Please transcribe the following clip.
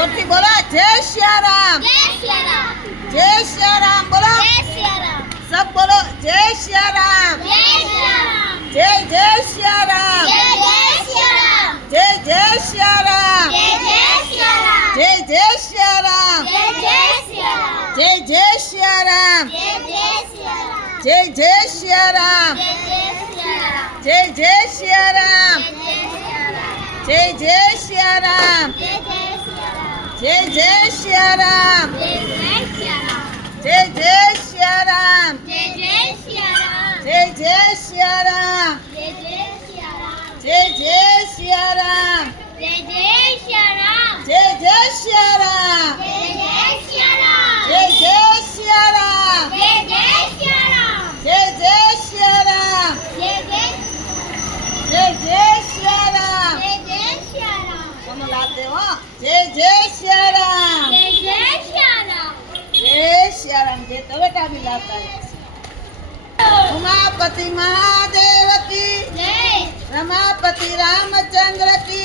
जोरથી बोलो जय सियाराम जय सियाराम बोलो सब बोलो जय सियाराम जय जय सियाराम जय जय सियाराम जय जय सियाराम जय जय सियाराम जय जय सियाराम जय जय सियाराम जय जय सियाराम जय जय सियाराम जय जय सियाराम जय जय सियाराम जय जय सियाराम जय जय सियाराम जय जय सियाराम जय जय सियाराम जय जय सियाराम जय जय सियाराम दोनों लाते हो जय जय सियाराम जय सियाराम जय तो बेटा भी लाता है उमापति महादेव की रमापति रामचंद्र की